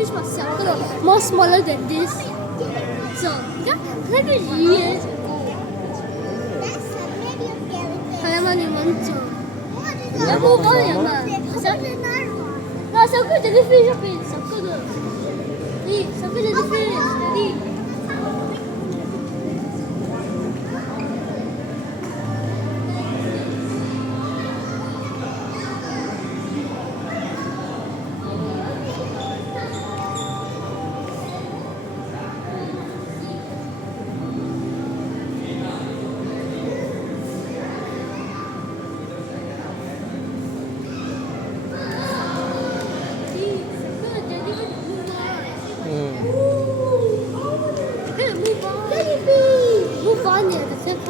jellyfish 嘛小个的 more smaller than this。So 你看那个鱼也。好了吗？你们走。有冇高人啊？那小个 jellyfish 入邊小個的，咦，小個 jellyfish，咦。move on. Move on, yeah.